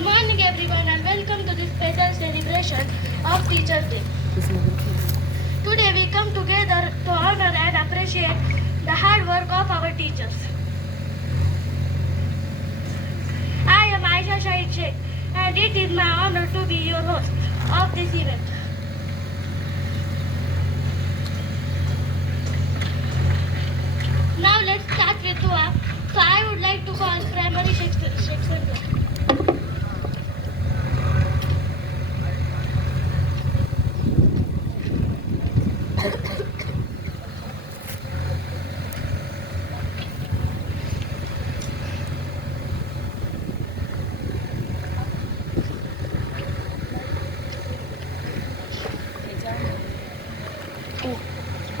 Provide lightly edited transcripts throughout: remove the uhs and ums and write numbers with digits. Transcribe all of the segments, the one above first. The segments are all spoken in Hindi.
Good morning everyone and welcome to this special celebration of Teachers Day. Today we come together to honor and appreciate the hard work of our teachers. I am Aisha Shahid Sheikh and it is my honor to be your host of this event. Now let's start with dua. So I would like to call primary section.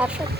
Perfect.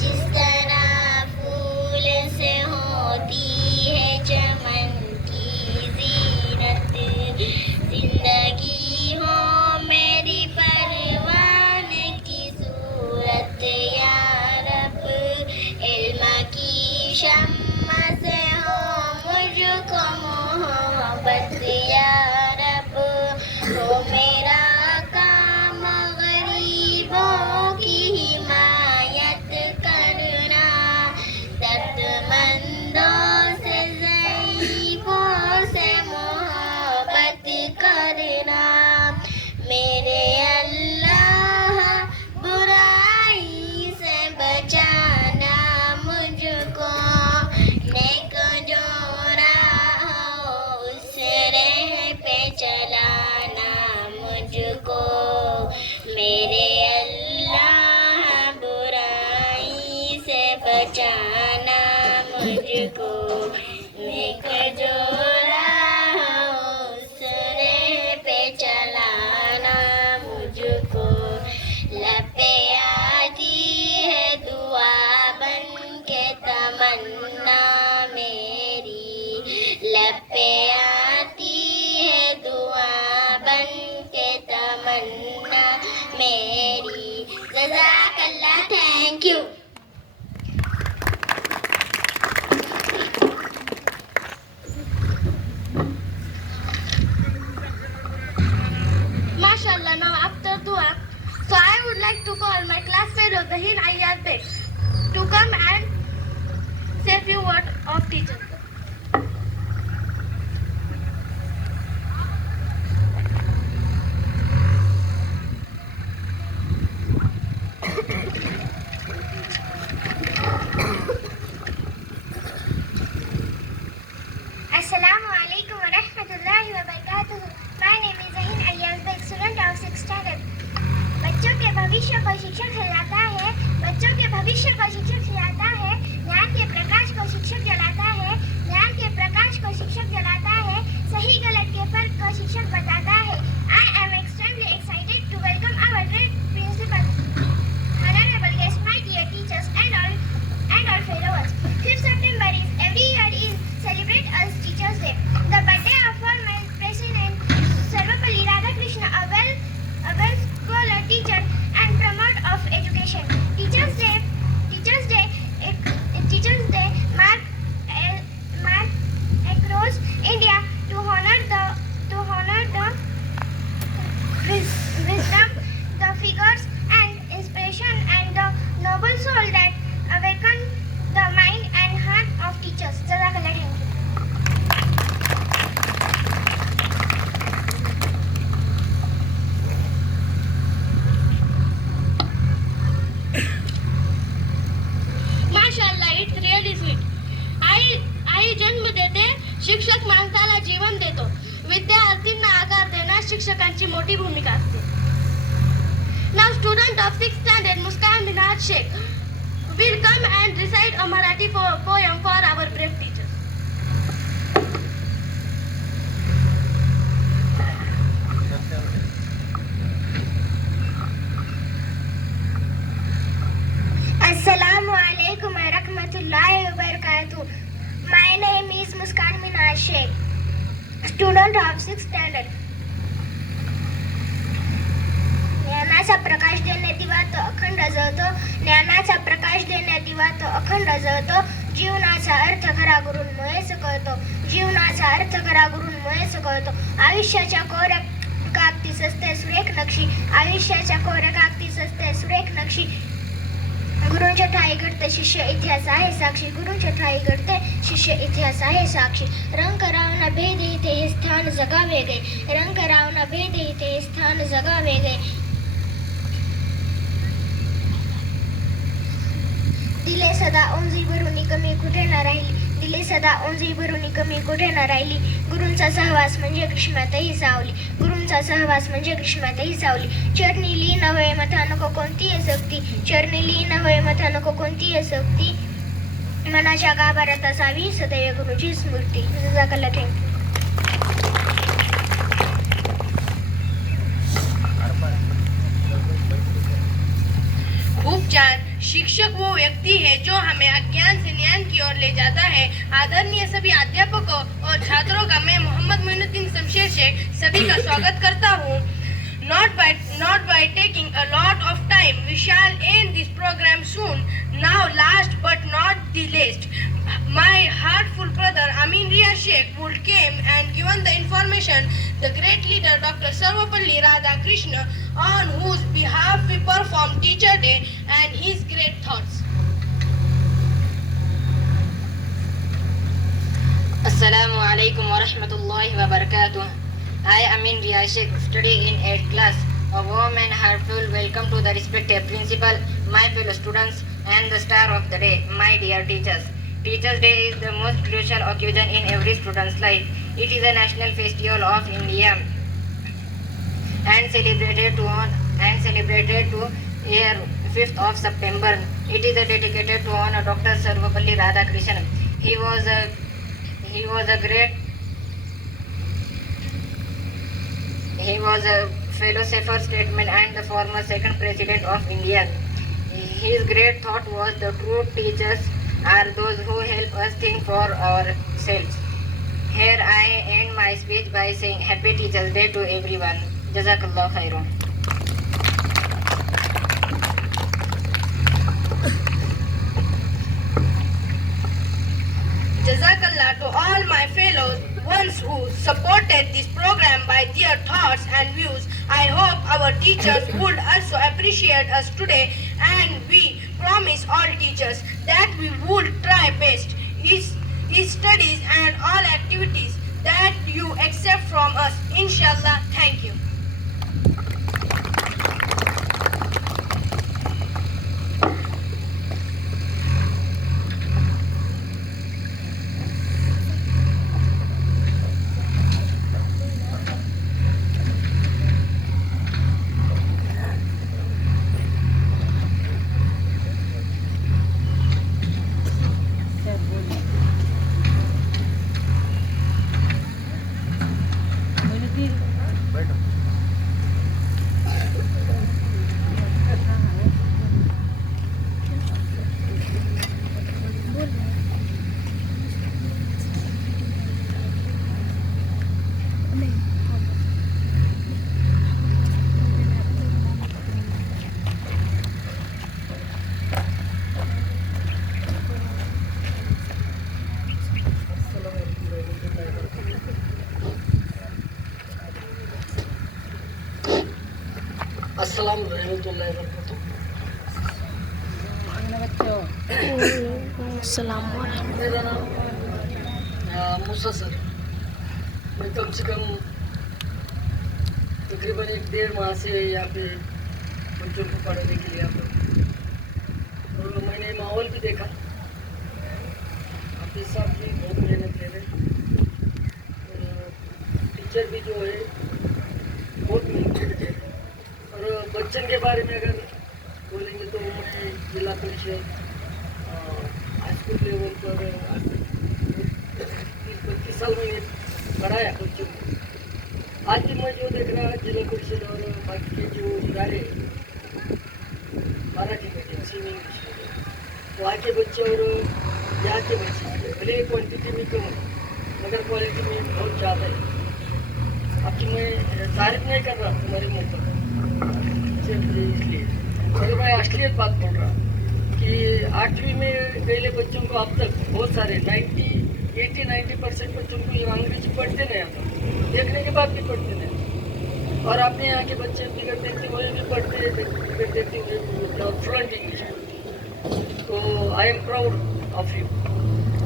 जिस तरह फूल से होती है चमन की जीनत, जिंदगी हो मेरी परवान की सूरत या रब, इल्म की शम्मा से हो मुझको मोहब्बत या रब, हो मेरा काम गरीबों की हिमायत करना, दर्दमंदों से ज़ईफ़ों से मोहब्बत करना, मेरे अल्लाह बुराई से बचाना मुझको, नेक जो राह हो उस राह पे चलाना मुझको, मेरे अल्लाह बुराई से बचाना मुझको, नेक जो राह हो उस राह पे चलाना मुझको, लपे आती है दुआ बन के तमन्ना मेरी, लपे आती है दुआ बन के तमन्ना मेरी। जज़ाकल्लाह, thank you. MashaAllah, now after dua, so I would like to call my class fellow Zahin Ayyaz Beg to come and say a few words of teachers. Assalamu alaikum wa rahmatullahi wa barakatuh. My name is Zahin Ayyaz Beg, student of 6th standard. बच्चों के भविष्य को शिक्षक खिलाता है, बच्चों के भविष्य को शिक्षक खिलाता है, ज्ञान के प्रकाश को शिक्षक जलाता है, ज्ञान के प्रकाश को शिक्षक जलाता है, सही गलत के फर्क को शिक्षक बताता है। I am extremely excited to welcome our great principal, honorable guests, my dear teachers and all fellows. 5th September is every year is celebrate as Teachers Day. The birthday of former President Sarvapalli Radhakrishna, a well scholar, teacher and promoter of education. Teachers Day mark across India to honor the शिक्षक माणसाला जीवन देतो. विद्यार्थ्यांना आकार देण्यास शिक्षकांची मोठी भूमिका असते. Now student of 6th standard Muskan Minhaj Sheikh will come and recite a Marathi poem for our brave teachers. Assalamu alaikum wa rahmatullahi wa barakatuh. My name is Muskan Minhaj Sheikh, student of 6th standard. ज्ञानाचा प्रकाश देणे दिवा तो अखंड जळतो. ज्ञानाचा प्रकाश देणे दिवा तो अखंड जळतो. जीवनाचा अर्थ खरा गुरूंमुळेच कळतो. जीवनाचा अर्थ खरा गुरूंमुळेच कळतो. आयुष्याच्या कोऱ्या कागदी असते सुरेख नक्षी. आयुष्याच्या कोऱ्या कागदी असते सुरेख नक्षी. गुरूंच्या ठाई घडते शिष्य इतिहास आहे साक्षी. गुरूंच्या ठाई घडते शिष्य इतिहास आहे साक्षी. रंग रावना भेद इथे हे स्थान जगावे गे. रंग रावना भेद इथे हे स्थान जगावे गे. दिले सदा ओंजी भरून कमी कुठे न राहिली. दिले सदा ओंजी भरून कमी कुठे न राहिली. गुरूंचा सहवास म्हणजे ग्रीष्मातही सावली. गुरूंचा सहवास म्हणजे ग्रीष्मातही सावली. चरणी लीन होय मथा नको कोणतीही सक्ती. चरणी लीन होय मथा नको कोणतीही सक्ती. मनाच्या गाभाऱ्यात असावी सदैव गुरुची स्मृती. जजाकल्ला थँक्यू. खूप छान. शिक्षक वो व्यक्ति है जो हमें अज्ञान से ज्ञान की ओर ले जाता है. आदरणीय सभी अध्यापकों और छात्रों का मैं मोहम्मद मोइनुद्दीन शमशेर शेख सभी का स्वागत करता हूँ. Not by taking a lot of time, we shall end this program soon. Now, last but not the least, my heartful brother Amin Riaz Sheikh would came and given the information the great leader Dr. Sarvapalli Radhakrishna, on whose behalf we perform Teacher Day, and his great thoughts. Assalamu alaikum wa rahmatullahi wa barakatuh. I Amin Riaz Sheikh study in 8th class. A warm and heartful welcome to the respected principal, my fellow students, and the star of the day, my dear teachers. Teachers Day is the most crucial occasion in every student's life. It is a national festival of India and celebrated to year 5th of September. It is dedicated to honor Dr. Sarvapalli Radhakrishnan. He was a philosopher, statesman, and the former second president of India. His great thought was the true teachers are those who help us think for ourselves. Here I end my speech by saying Happy Teachers Day to everyone. Jazakallah khairan. Jazakallah to all my fellows ones who supported this program by their thoughts and views. I hope our teachers would also appreciate us today, and we promise all teachers that we would try best is studies and all activities that you accept from us. Inshallah. Thank you. अस्सलाम रहमतुल्लाहि व बरकातुहू। मेरा नाम मूसा सर। मैं कम से कम तकरीबन 1-1.5 माह से यहाँ पे बच्चों को पढ़ाने के लिए आता हूँ। और मैंने माहौल भी देखा, हाफिज साहब भी बहुत मेहनत ले रहे। टीचर भी जो है बहुत मेहनत है। और बच्चन के बारे में अगर बोलेंगे तो मैं जिला परिषद हाई स्कूल लेवल पर 30-32 साल मैंने पढ़ाया बच्चों को। आज भी मैं जो देख रहा जिला परिषद और बाकी के जो इदारे Marathi medium semi English medium, तो वहाँ के बच्चे और यहाँ के बच्चे भले क्वांटिटी में कम है मगर क्वालिटी में बहुत ज़्यादा है। आपकी मैं तारीफ नहीं कर रहा तुम्हारे मुँह पर इसलिए, मगर मैं असलियत बात बोल रहा कि 8वीं में गए बच्चों को अब तक बहुत सारे 80-90% बच्चों को ये अंग्रेजी पढ़ते नहीं आता, देखने के बाद भी पढ़ते नहीं। और अपने यहाँ के बच्चे बिगड़ देखते हुए भी पढ़ते, बिगड़ देखते हुए फ्लुएंट इंग्लिश पढ़ते। तो I am proud of you.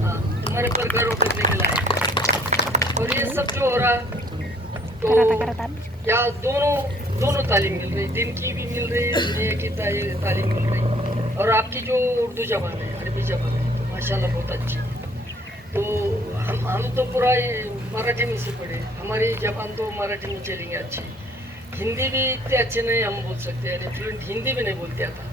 हाँ, तुम्हारे पर गर्व करने के लायक। और ये सब जो हो रहा तो यहाँ दोनों तालीम मिल रही, दिन की भी मिल रही है, दुनिया की तालीम मिल रही। और आपकी जो उर्दू जबान है, अरबी जबान है, तो माशाल्लाह बहुत अच्छी है। तो हम तो पूरा मराठी में से पढ़े, हमारी जबान तो मराठी में चलेंगे अच्छी। हिंदी भी इतने अच्छे नहीं हम बोल सकते, यानी फ्लुएंट हिंदी भी नहीं बोलते आता,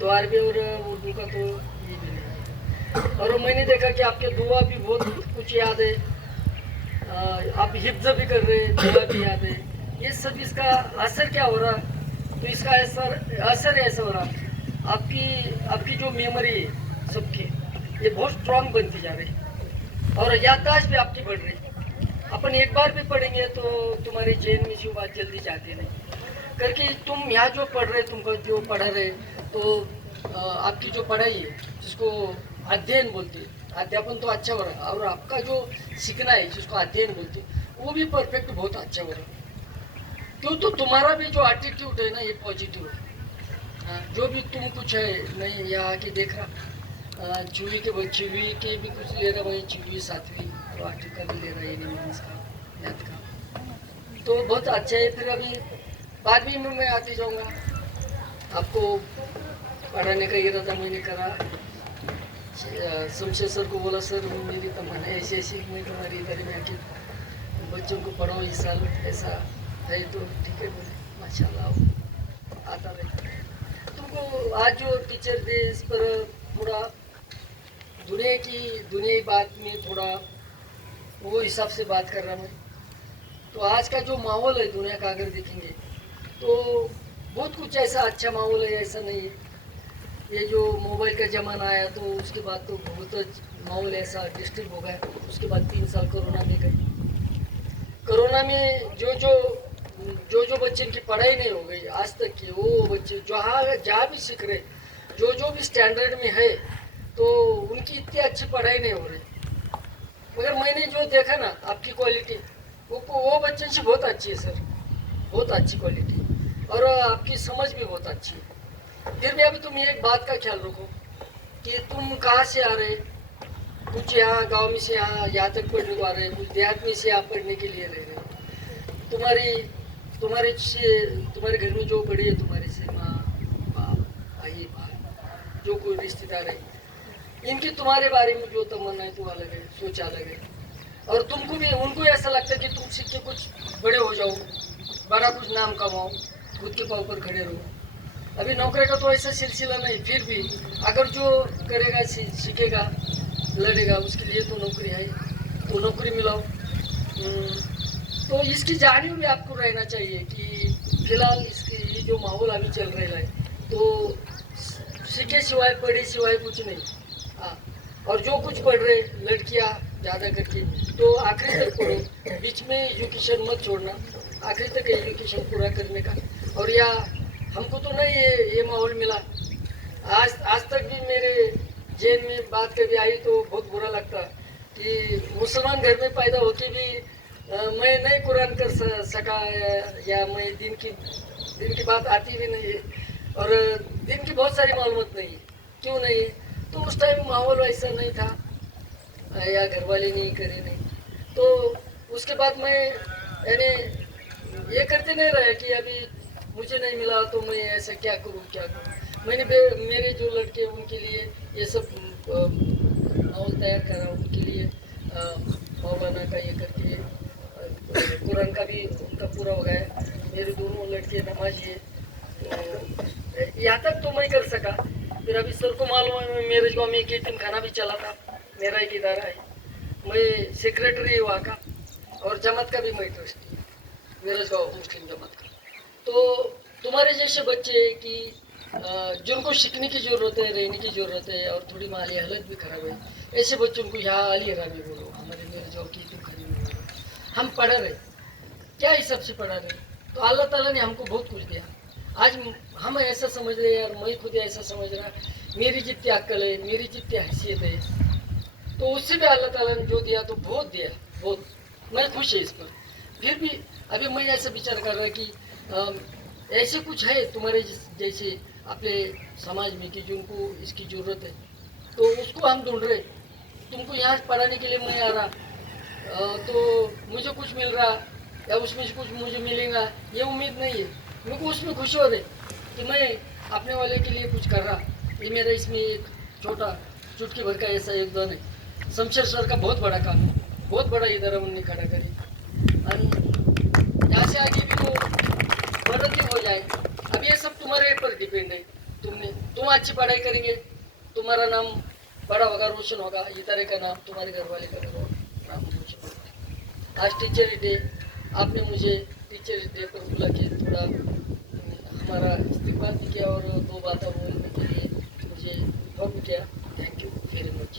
तो अरबी और उर्दू का तो ये भी नहीं। और मैंने देखा कि आपके दुआ भी बहुत कुछ याद है, आप हिफ्ज भी कर रहे हैं, दुआ भी याद है। ये सब इसका असर क्या हो रहा, तो इसका असर ऐसा हो रहा आपकी जो मेमोरी है सबकी ये बहुत स्ट्रांग बनती जा रही और याददाश्त भी आपकी बढ़ रही। अपन एक बार भी पढ़ेंगे तो तुम्हारी जहन में जो बात जल्दी जाती नहीं करके तुम यहाँ जो पढ़ रहे, तुमको जो पढ़ा रहे, तो आपकी जो पढ़ाई है जिसको अध्ययन बोलते हैं, अध्यापन तो अच्छा हो रहा है, और आपका जो सीखना है जिसको अध्ययन बोलते हैं वो भी परफेक्ट बहुत अच्छा हो रहा है। क्यों, तो तुम्हारा भी जो एटीट्यूड है ना ये पॉजिटिव है। जो भी तुम कुछ है नहीं यहाँ आके देख रहा, चूवी के भी कुछ ले रहा भाई, 6वीं 7वीं और 8वीं का भी ले रहा है, एनिमेंस का, मैथ का, तो बहुत अच्छा है। फिर अभी 12वीं में मैं आते जाऊँगा, आपको पढ़ाने का इरादा मैंने करा। शमशेर सर को बोला, सर मेरी तमन्ना ऐसी मैं तुम्हारी इधर में आके बच्चों को पढ़ाओ इस साल, ऐसा है तो ठीक है, बोले माशाल्लाह आता रहे। तुमको आज जो टीचर डे इस पर थोड़ा दुनियाई बात में थोड़ा वो हिसाब से बात कर रहा मैं। तो आज का जो माहौल है दुनिया का अगर देखेंगे तो बहुत कुछ ऐसा अच्छा माहौल है, ऐसा नहीं है। ये जो मोबाइल का ज़माना आया तो उसके बाद तो बहुत माहौल ऐसा डिस्टर्ब हो गया। उसके बाद 3 साल कोरोना में गए। कोरोना में जो बच्चे की पढ़ाई नहीं हो गई आज तक की, वो बच्चे जहाँ भी सीख रहे, जो भी स्टैंडर्ड में है, तो उनकी इतनी अच्छी पढ़ाई नहीं हो रही। मगर मैंने जो देखा ना आपकी क्वालिटी, वो बच्चे से बहुत अच्छी है सर, बहुत अच्छी क्वालिटी, और आपकी समझ भी बहुत अच्छी है। फिर भी अभी तुम एक बात का ख्याल रखो कि तुम कहाँ से आ रहे, कुछ यहाँ गांव में से यहाँ तक पढ़ने को आ रहे, कुछ देहात में से आप पढ़ने के लिए रह रहे हो। तुम्हारे घर में जो बड़ी है तुम्हारे से, माँ बाप भाई भाई जो कोई रिश्तेदार है, इनकी तुम्हारे बारे में जो तमन्ना है तो अलग है, सोच अलग है। और तुमको भी उनको ऐसा लगता है कि तुम सीख के कुछ बड़े हो जाओ, बड़ा कुछ नाम कमाओ, खुद के पाँव पर खड़े रहो। अभी नौकरी का तो ऐसा सिलसिला नहीं, फिर भी अगर जो करेगा, सीखेगा, लड़ेगा, उसके लिए तो नौकरी है, तो नौकरी मिलाओ। तो इसकी जानकारी भी आपको रहना चाहिए कि फिलहाल ये जो माहौल अभी चल रहा है तो सीखे सिवाय पढ़े सिवाय कुछ नहीं। हाँ, और जो कुछ पढ़ रहे लड़कियाँ ज़्यादा करके तो आखिरी तक पढ़ो, बीच में एजुकेशन मत छोड़ना, आखिरी तक एजुकेशन पूरा करने का। और या हमको तो नहीं ये माहौल मिला, आज तक भी मेरे जेल में बात कभी आई तो बहुत बुरा लगता कि मुसलमान घर में पैदा होके भी मैं नहीं कुरान कर सका, या मैं दिन की बात आती भी नहीं है, और दिन की बहुत सारी मालूमात नहीं है। क्यों नहीं है? तो उस टाइम माहौल वैसा नहीं था, या घर वाले नहीं करे नहीं। तो उसके बाद मैं यानी ये करते नहीं रहा कि अभी मुझे नहीं मिला तो मैं ऐसा क्या करूँ। मैंने मेरे जो लड़के उनके लिए ये सब माहौल तैयार करा, उनके लिए मौलाना का ये करके कुरान का भी उनका पूरा हो गया। मेरे दोनों लड़के नमाजी है, तो यहाँ तक तो मैं कर सका। फिर अभी सर को मालूम है मेरे गाँव में एक यतीम खाना भी चला था, मेरा एक इदारा है, मैं सेक्रेटरी है वहाँ का, और जमात का भी मैं ट्रस्टी हूँ, मेरे गाँव मुस्लिम जमात का। तो तुम्हारे जैसे बच्चे कि जिनको सीखने की ज़रूरत है, रहने की ज़रूरत है, और थोड़ी माली हालत भी खराब है, ऐसे बच्चों को यहाँ अली रामी बोलो, हमारे मेरे गाँव की तुम खरीद बोलो। हम पढ़ रहे, क्या हिसाब से पढ़ा रहे, तो अल्लाह ताला ने हमको बहुत कुछ दिया। आज हम ऐसा समझ रहे यार, मैं खुद ऐसा समझ रहा, मेरी जितनी अक्ल है, मेरी जितनी हैसियत है, तो उससे भी अल्लाह ताला ने जो दिया तो बहुत दिया, बहुत। मैं खुश है इस पर। फिर भी अभी मैं ऐसा विचार कर रहा कि ऐसे कुछ है तुम्हारे जैसे अपने समाज में कि जिनको इसकी ज़रूरत है, तो उसको हम ढूंढ रहे। तुमको यहाँ पढ़ाने के लिए मैं आ रहा, तो मुझे कुछ मिल रहा या उसमें से कुछ मुझे मिलेगा ये उम्मीद नहीं है। मेरे को उसमें खुशी हो रही कि मैं अपने वाले के लिए कुछ कर रहा। ये मेरा इसमें एक छोटा चुटकी भर का ऐसा योगदान है। शमशेर सर का बहुत बड़ा काम है, बहुत बड़ा इदारा उन्होंने खड़ा करी, और यहाँ से आगे भी वो बढ़ती हो जाए। अब ये सब तुम्हारे पर डिपेंड है। तुम अच्छी पढ़ाई करेंगे, तुम्हारा नाम बड़ा होगा, रोशन होगा, इदारे का नाम, तुम्हारे घर वाले का नाम रोशन होगा। आज टीचर डे, आपने मुझे टीचर डे पर बुला के थोड़ा हमारा इस्तेमाल भी किया और दो बातें बोलने के लिए मुझे इन्फॉर्म किया। Thank you very much.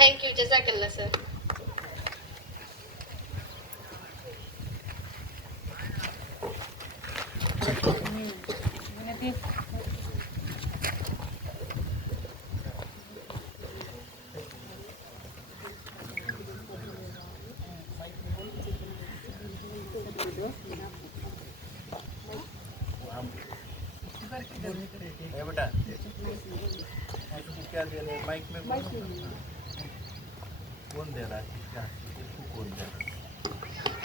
Thank you, जज़ाकल्लाह सर। बेटा क्या दे रहे माइक में कौन दे रहा है, क्या इसको कौन दे रहा है?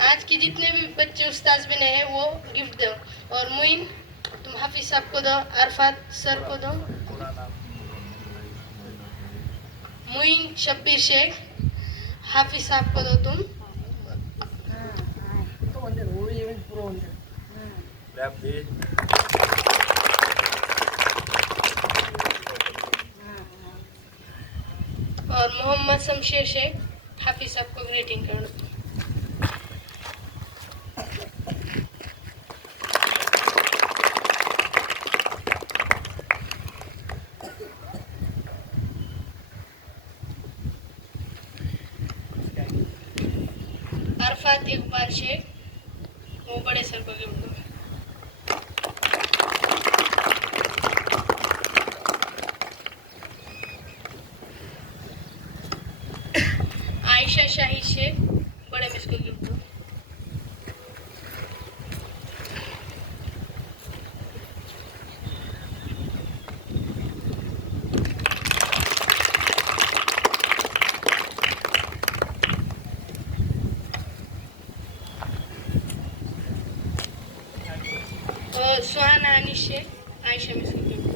आज के जितने भी बच्चे उस्ताद बने हैं वो गिफ्ट दो, और मुइन तुम हाफिज साहब को दो, अरफात सर को दो, पूरा नाम मुइन शब्बीर शेख, हाफिज साहब को दो तुम। तो वो इवेंट पूरा हो गया। रैप दे। और मोहम्मद शमशेर शेख, हाफिज साहब को ग्रीटिंग कर दो। अरफात इकबाल शेख, वो बड़े सर को गिफ्ट दो। आयशा शाहिद शेख, बड़े मिस को गिफ्ट दो। और सुहाना अनिश शेख, आयशा मिस को गिफ्ट दो।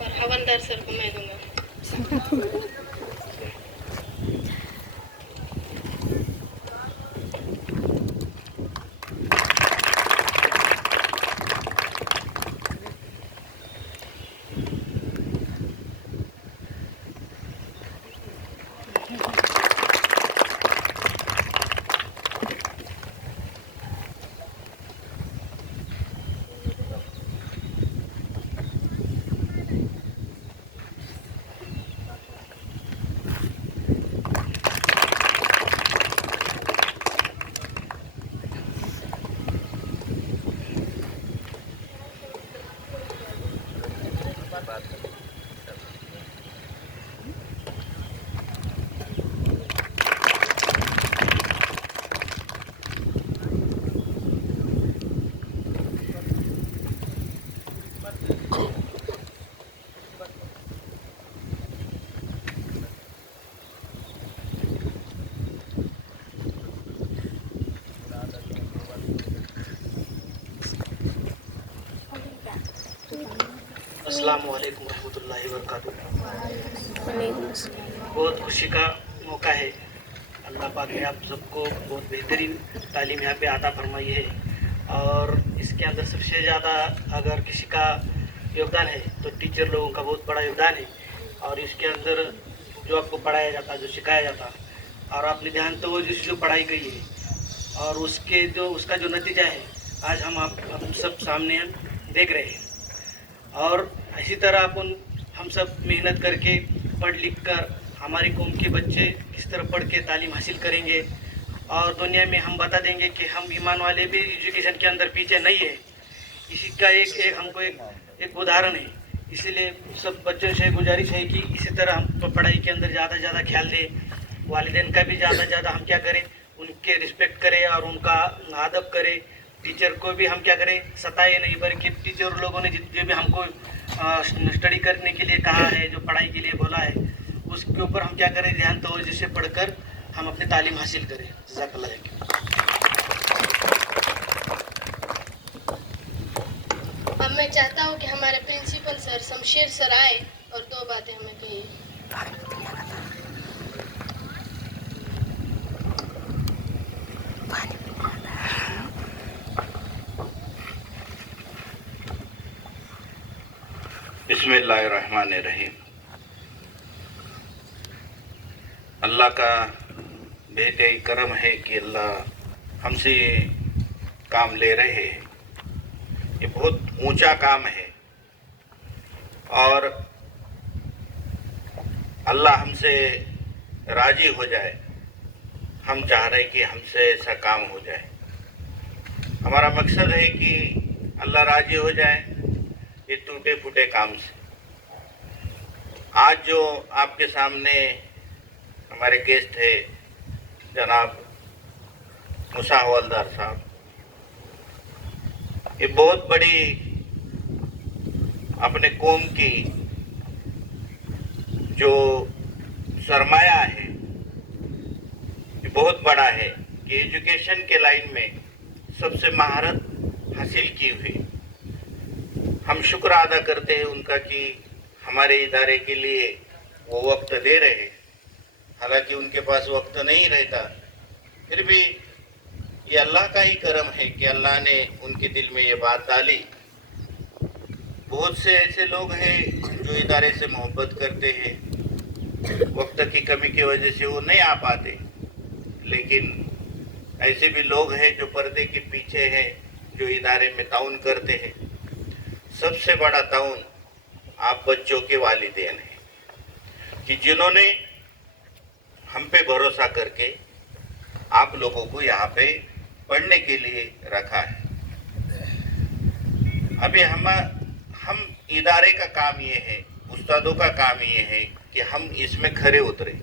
और हवलदार सर को मैं दूंगा। अस्सलाम वालेकुम रहमतुल्लाहि व बरकातुहू। बहुत खुशी का मौका है। अल्लाह पाक ने आप सबको बहुत बेहतरीन तालीम यहाँ पे अता फरमाई है और इसके अंदर सबसे ज़्यादा अगर किसी का योगदान है तो टीचर लोगों का बहुत बड़ा योगदान है। और इसके अंदर जो आपको पढ़ाया जाता, जो सिखाया जाता और आपने ध्यान तो जो पढ़ाई गई है और उसका जो नतीजा है आज हम सब सामने देख रहे हैं। और इसी तरह हम सब मेहनत करके पढ़ लिख कर हमारी कौम के बच्चे किस तरह पढ़ के तालीम हासिल करेंगे और दुनिया में हम बता देंगे कि हम ईमान वाले भी एजुकेशन के अंदर पीछे नहीं है। इसी का हमको एक उदाहरण है। इसीलिए सब बच्चों से गुजारिश है कि इसी तरह हम पढ़ाई के अंदर ज़्यादा से ज़्यादा ख्याल दें। वालिदैन का भी ज़्यादा से ज़्यादा हम क्या करें, उनके रिस्पेक्ट करें और उनका अदब करें। टीचर को भी हम क्या करें, सताए नहीं, बल्कि टीचर लोगों ने जो भी हमको स्टडी करने के लिए कहा है, जो पढ़ाई के लिए बोला है, उसके ऊपर हम क्या करें, ध्यान तवज्जो से पढ़कर हम अपनी तालीम हासिल करें। जज़ाकल्लाह खैर। अब मैं चाहता हूँ कि हमारे प्रिंसिपल सर शमशेर सर आए और दो बातें हमें कहिए। बिस्मिल्लाहिर्रहमानिर्रहीम। अल्लाह का बेहद करम है कि अल्लाह हमसे ये काम ले रहे हैं। ये बहुत ऊंचा काम है और अल्लाह हमसे राजी हो जाए। हम चाह रहे कि हमसे ऐसा काम हो जाए। हमारा मकसद है कि अल्लाह राजी हो जाए ये टूटे फूटे काम से। आज जो आपके सामने हमारे गेस्ट है जनाब मूसा हवलदार साहब, ये बहुत बड़ी अपने कौम की जो सरमाया है ये बहुत बड़ा है कि एजुकेशन के लाइन में सबसे महारत हासिल की हुई। हम शुक्र अदा करते हैं उनका कि हमारे इदारे के लिए वो वक्त दे रहे हैं। हालांकि उनके पास वक्त नहीं रहता, फिर भी ये अल्लाह का ही करम है कि अल्लाह ने उनके दिल में ये बात डाली। बहुत से ऐसे लोग हैं जो इदारे से मोहब्बत करते हैं, वक्त की कमी की वजह से वो नहीं आ पाते, लेकिन ऐसे भी लोग हैं जो पर्दे के पीछे हैं, जो इदारे में ताउन करते हैं। सबसे बड़ा ताउन आप बच्चों के वालिदैन हैं कि जिन्होंने हम पे भरोसा करके आप लोगों को यहाँ पे पढ़ने के लिए रखा है। अभी हम इदारे का काम ये है, उस्तादों का काम ये है कि हम इसमें खरे उतरे।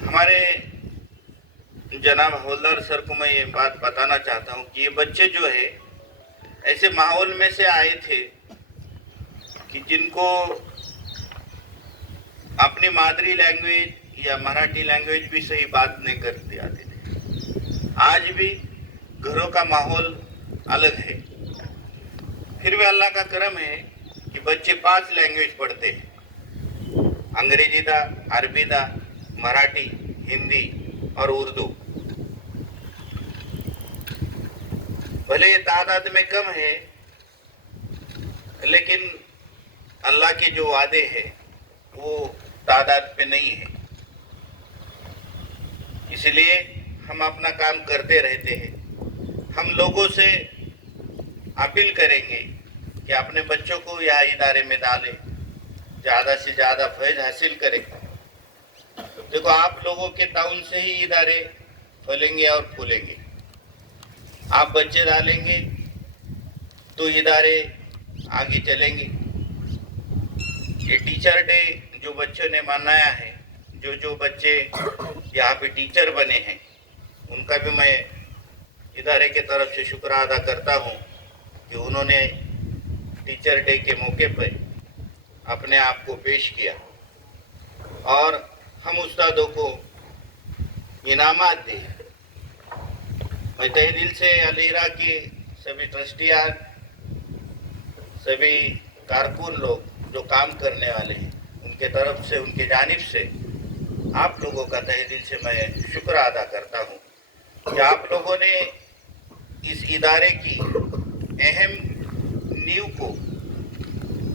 हमारे जनाब हवलदार सर को मैं ये बात बताना चाहता हूँ कि ये बच्चे जो है ऐसे माहौल में से आए थे कि जिनको अपनी मादरी लैंग्वेज या मराठी लैंग्वेज भी सही बात नहीं करते आते थे। आज भी घरों का माहौल अलग है, फिर भी अल्लाह का करम है कि बच्चे 5 लैंग्वेज पढ़ते हैं। अंग्रेजी दा, अरबी दा, मराठी, हिंदी और उर्दू। भले ये तादाद में कम है, लेकिन अल्लाह के जो वादे हैं वो तादाद पे नहीं है। इसलिए हम अपना काम करते रहते हैं। हम लोगों से अपील करेंगे कि अपने बच्चों को यहाँ इदारे में डालें, ज़्यादा से ज़्यादा फैज़ हासिल करें। देखो, आप लोगों के ताउन से ही इदारे फलेंगे और फूलेंगे। आप बच्चे डालेंगे तो इदारे आगे चलेंगे। ये टीचर डे जो बच्चों ने मनाया है, जो बच्चे यहाँ पे टीचर बने हैं, उनका भी मैं इदारे के तरफ से शुक्र अदा करता हूँ कि उन्होंने टीचर डे के मौके पर अपने आप को पेश किया और हम उस्तादों को इनामात दिए। मैं तहे दिल से अलीरा के सभी ट्रस्टियान सभी कारकुन लोग जो काम करने वाले हैं, उनके तरफ से, उनकी जानिब से आप लोगों का तहे दिल से मैं शुक्र अदा करता हूँ कि आप लोगों ने इस इदारे की अहम नींव को,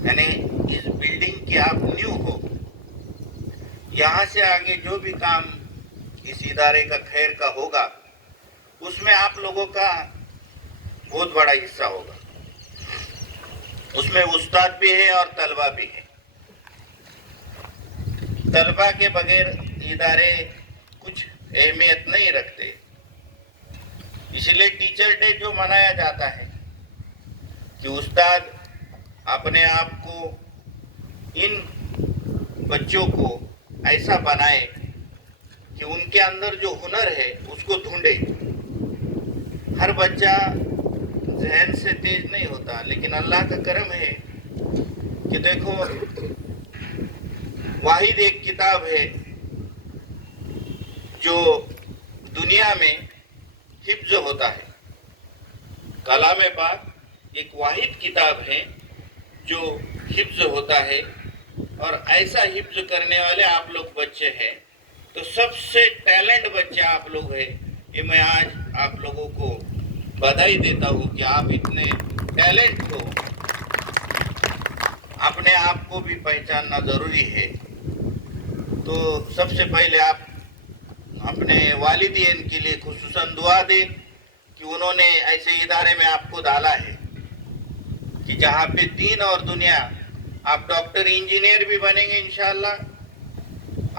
यानी इस बिल्डिंग की आप नींव हो। यहाँ से आगे जो भी काम इस इदारे का खैर का होगा, उसमें आप लोगों का बहुत बड़ा हिस्सा होगा। उसमें उस्ताद भी है और तलबा भी है। तलबा के बगैर इदारे कुछ अहमियत नहीं रखते। इसलिए टीचर डे जो मनाया जाता है कि उस्ताद अपने आप को, इन बच्चों को ऐसा बनाए कि उनके अंदर जो हुनर है उसको ढूंढे। हर बच्चा जहन से तेज नहीं होता, लेकिन अल्लाह का करम है कि देखो, वाहिद एक किताब है जो दुनिया में हिफ्ज होता है। कलाम पाक एक वाहिद किताब है जो हिफ्ज होता है, और ऐसा हिफ्ज करने वाले आप लोग बच्चे हैं। तो सबसे टैलेंट बच्चे आप लोग हैं। ये मैं आज आप लोगों को बधाई देता हूँ कि आप इतने टैलेंट हो। अपने आप को भी पहचानना ज़रूरी है। तो सबसे पहले आप अपने वालिदैन के लिए खुसूसन दुआ दें कि उन्होंने ऐसे इदारे में आपको डाला है कि जहाँ पे दीन और दुनिया, आप डॉक्टर इंजीनियर भी बनेंगे इंशाअल्लाह,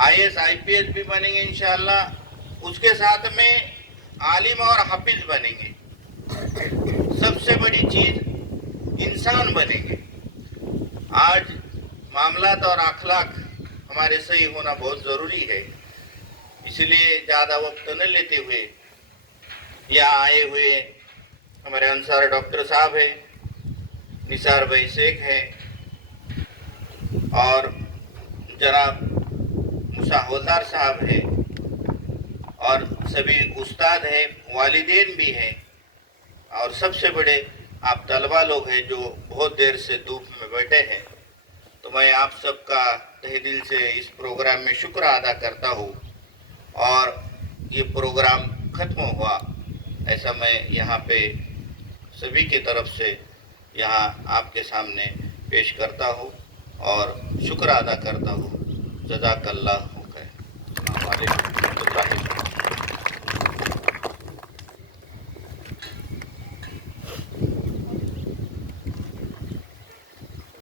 IAS IPS भी बनेंगे इंशाअल्लाह, उसके साथ में आलिम और हाफिज बनेंगे। सबसे बड़ी चीज इंसान बनेंगे। आज मामलात और अखलाक हमारे सही होना बहुत ज़रूरी है। इसलिए ज़्यादा वक्त न लेते हुए यहाँ आए हुए हमारे अंसार डॉक्टर साहब है, निसार भाई शेख है, और जनाब मूसा हवलदार साहब है, और सभी उस्ताद हैं, वालिदैन भी हैं, और सबसे बड़े आप तलबा लोग हैं जो बहुत देर से धूप में बैठे हैं। तो मैं आप सबका तहे दिल से इस प्रोग्राम में शुक्र अदा करता हूँ। और ये प्रोग्राम ख़त्म हुआ ऐसा मैं यहाँ पे सभी की तरफ से यहाँ आपके सामने पेश करता हूँ और शुक्र अदा करता हूँ। जज़ाकल्लाह।